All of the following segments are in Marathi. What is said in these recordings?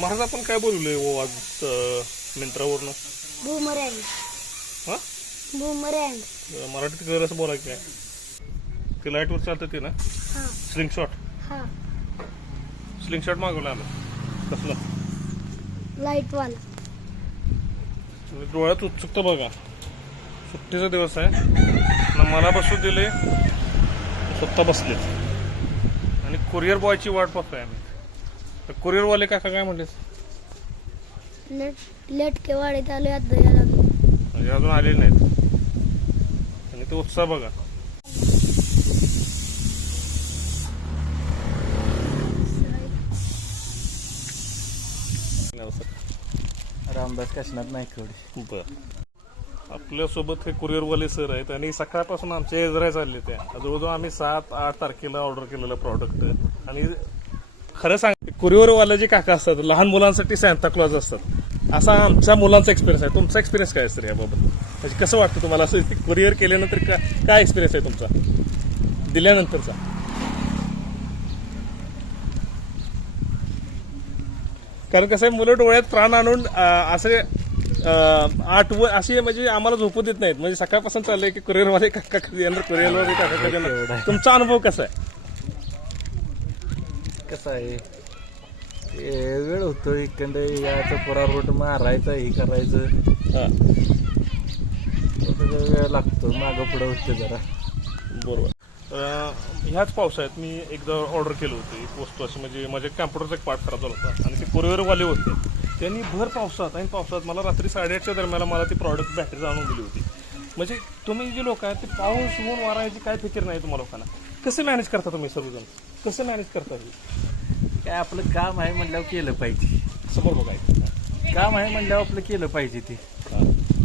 महाराज आपण काय बोललोय हो आज मिंत्रावरनं? बूमरँग. हा बूमरँग. मराठीत घर असं बोला काय ते लाईटवर चालतं ते ना? हा स्लिंगशॉट. हा स्लिंगशॉट मागवलं आम्ही. कसलं लाईट वाला. डोळ्यात उत्सुकता बघा. सुट्टीचा दिवस आहे ना, मला बसू दिले स्वतः बसले आणि कुरिअर बॉयची वाट पाहतोय आम्ही. कुरिअरवाले काका काय म्हणले? लटके वाढीत आले आता याला. म्हणजे अजून आलेले नाहीत आणि ते उत्साह बघा. रामदास काशीनाथ नायकवडी. बर, आपल्यासोबत हे कुरिअरवाले सर आहेत आणि सकाळपासून आमच्या एजरा चालले त्या. जवळजवळ आम्ही 7-8 तारखेला ऑर्डर केलेलं प्रॉडक्ट. आणि खरं सांग, कुरिअरवाले जे काका असतात लहान मुलांसाठी सॅन्टाक्लॉज असतात. असा आमच्या मुलांचा एक्सपिरियन्स आहे. तुमचा एक्सपिरियन्स काय सर याबाबत? म्हणजे कसं वाटतं तुम्हाला असं कुरिअर केल्यानंतर? काय एक्सपिरियन्स आहे तुमचा दिल्यानंतरचा? कारण कसं आहे, मुलं डोळ्यात प्राण आणून असे आठवण अशी म्हणजे आम्हाला झोपू देत नाहीत. म्हणजे सकाळपासून चाललंय की कुरिअरवाले काका कधी येणार, कुरिअरवाले काका कधी येणार. तुमचा अनुभव कसा आहे? कसं आहे, वेळ होतो इकडे यायचं, पुरा रोड मारायचं, हे करायचं, वेळ लागतो, मागं पुढं होतं जरा. बरोबर. ह्याच पावसाळ्यात मी एकदा ऑर्डर केलं होतं एक वस्तू अशी, म्हणजे माझ्या कॅम्प्युटरचा एक पार्ट खराब झाला होता आणि ते कुरिअरवाले होते. त्यांनी भर पावसात मला रात्री 8:30च्या दरम्यान मला ती प्रॉडक्ट बॅटरी आणून दिली होती. म्हणजे तुम्ही जे लोक आहेत ते पाऊस ऊन वारा याची काय फिकीर नाही तुम्हाला लोकांना. कसं मॅनेज करता तुम्ही सर्वजण? कसं मॅनेज करता? काय आपलं काम आहे म्हणल्यावर केलं पाहिजे. समोर बघायचं काम आहे म्हणल्यावर आपलं केलं पाहिजे ते.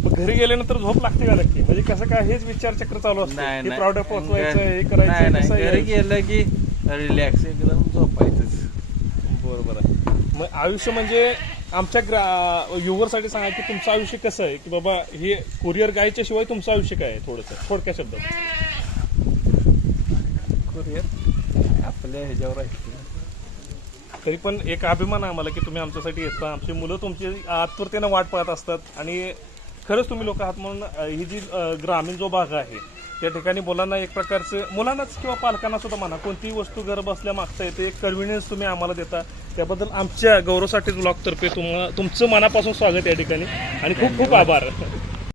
घरी गेल्यानंतर झोप लागते का नक्की? म्हणजे कसं काय हेच विचारचक्र चालू असतं, नाही प्रॉडक्ट पोहोचवायचं, हे नाही करायचं. घरी गेलं की रिलॅक्स एकदम झोपायचंच. बरोबर आहे. मग आयुष्य म्हणजे आमच्या युवरसाठी सांगा की तुमचं आयुष्य कसं आहे, की बाबा हे कुरिअर गायच्या शिवाय तुमचं आयुष्य काय आहे? थोडक्या शब्दात. कुरिअर आपल्या ह्याच्यावर आहे. तरी पण एक अभिमान आहे आम्हाला की तुम्ही आमच्यासाठी येता. आमची मुलं तुमची आतुरतेनं वाट पाहत असतात आणि खरंच तुम्ही लोक आहात म्हणून ही जी ग्रामीण जो भाग आहे त्या ठिकाणी मुलांना एक प्रकारचं, मुलांनाच किंवा पालकांना सुद्धा म्हणा, कोणतीही वस्तू घर बसल्या मागता येते, एक कन्व्हिनियन्स तुम्ही आम्हाला देता. त्याबद्दल आमच्या गौरवसाठी ब्लॉगतर्फे तुमचं मनापासून स्वागत या ठिकाणी आणि खूप खूप आभार.